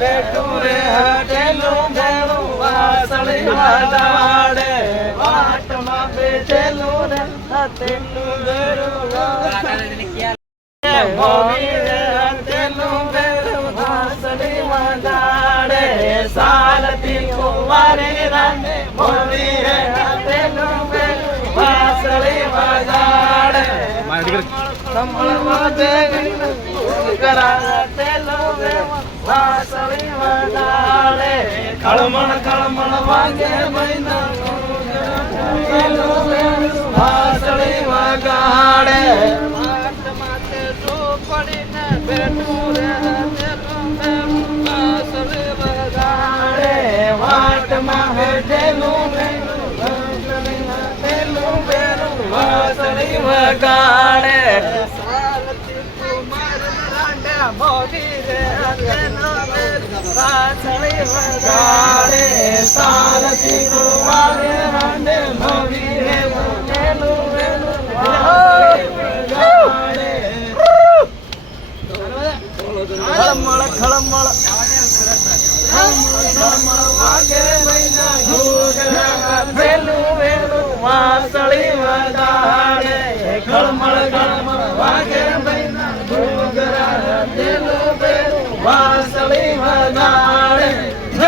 બેઠું રે હટેલું ભેળું વાસળી વગાડે વાટમાં બેઠેલું રે હટેલું ભેળું મોવી રે હટેલું ભેળું વાસળી વગાડે સાલતી કુંવારી રાને મોવી રે હટેલું ભેળું વાસળી વગાડે કમળમાં દેવી કરાટેલું વાસળી વગાડે કળમણ કળમણ વાગે મૈના વાસળી વગાડે માથે પડીને બેઠું રે વાસળી વગાડે વાટમાં બેઠેલું વાસળી વગાડે મોગી રે વાસળી વગાડે સારથી કુંવારે રાંડે મોગી રે વગાડે ખળમળ ખળમળ વાગે મૈના ઘૂઘરા ભેલું ભેલું વાસળી વગાડે ખળમળ ખળમળ વાગે મૈના ઘૂઘરા ભેલું ભેલું વાસળી વગાડે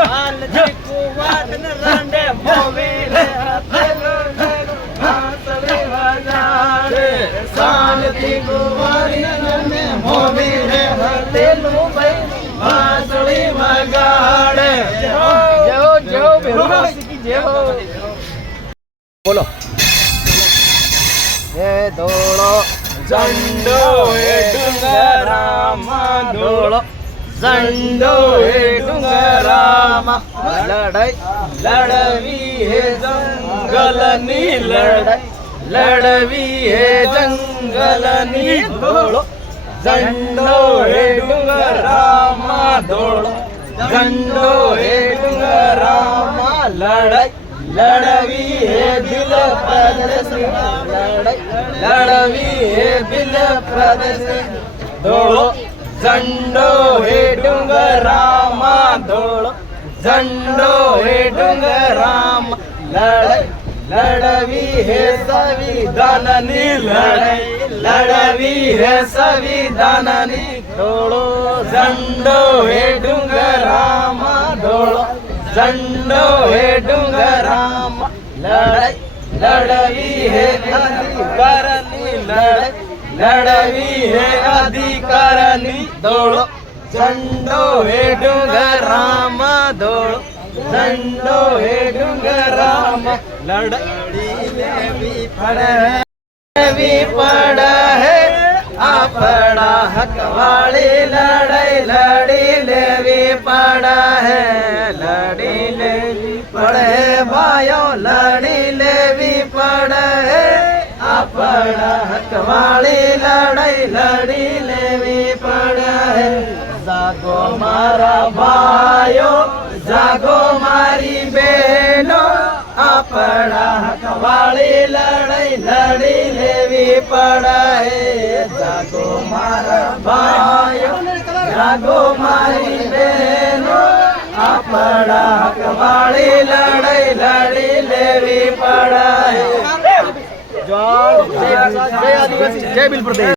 હાલજી કુંવાટ ને રાંડે મોવી રે ભેલું ભેલું વાસળી વગાડે સાલથી કુંવારી રાંડે મોવી રે ભેલું ભેલું વાસળી વગાડે જેવો જેવો ભેલું જેવો બોલો હે ધોળો ઝંડો હે ડુંગરામાં ધોળો ઝંડો હે ડુંગરામાં લડાઈ લડવી હે જંગલની લડાઈ લડવી હે જંગલની ધોળો ઝંડો હે ડુંગરામાં ધોળો ઝંડો હે ડુંગરામાં લડાઈ લડવી હે દિલ પ્રદેશ લડાઈ લડવી હે દિલ પ્રદેશ ધોળો ઝંડો હે ડુંગરામાં ધોળો ઝંડો હે ડુંગરામાં લડાઈ લડવી હે સંવિધાનની લડાઈ લડવી હે સંવિધાનની ધોળો ઝંડો હે ડુંગરામાં ધોળો ઝંડો હે ડુંગરામાં લડાઈ લડવી હે અધિકારની લડાઈ લડવી હે અધિકારની ધોળો ઝંડો હે ડુંગરામાં ધોળો ઝંડો હે ડુંગરામાં લડાઈ લેવી પડે હે આપણા હક વાળી લડાઈ લડી લેવી પડે હે લડી લેવી પડે ભાઈઓ લડી લેવી પડે હે આપણા હક વાળી લડાઈ લડી લેવી પડે હે જાગો મારા ભાઈઓ જાગો મારી બહેનો આપણા હક વાળી લડાઈ લડી લેવી પડે હે જાગો મારા ભાઈઓ જાગો મારી બહેનો આપણા હક વાળી લડાઈ લડી લેવી પડે હે જય આદિવાસી જય બિલ પ્રદેશ।